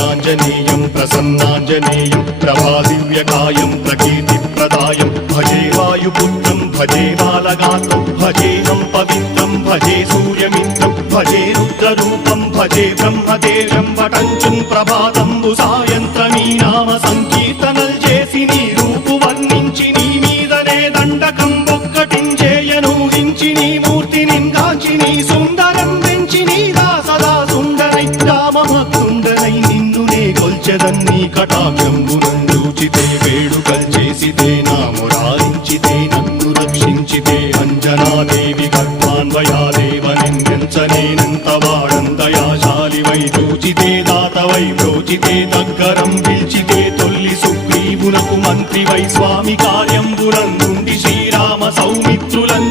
आञ्जनेयं प्रसन्नाञ्जनेयं प्रभादिव्यकायं प्रकीर्तिप्रदायं भजे वायुपुत्रं भजे बालगात्रं भजेऽहं पवित्रं भजे सूर्यमित्रं भजे रुद्ररूपं भजे ब्रह्मदेवं वटञ्चुं प्रभाతంబు సాయంత్రమీ నామ సంకీర్తనల్ చేసి నీ రూపు వర్ణించి నీ మీదనే దండకం ఒక్కటించేయను హించి నీ మూర్తిని గాంచి నీ సుందరం పెంచి నీ దాసదా సుందరై రామభక్తుండనై నిన్నునే కొల్చెదన్నీ కటాక్షంబునందూచితే వేడుకల్ చేసితే నా మురారించితే నన్ను రక్షించితే అంజనాదేవి గర్భాన్వయాదేవనెంచనేనంత వాడంతయాశాలివై చూచితే దాతవై ప్రోచితే దగ్గరం పిలిచితే తొల్లి సుగ్రీవునకు మంత్రివై స్వామి కార్యంబునందుండి శ్రీరామ సౌమిత్రులం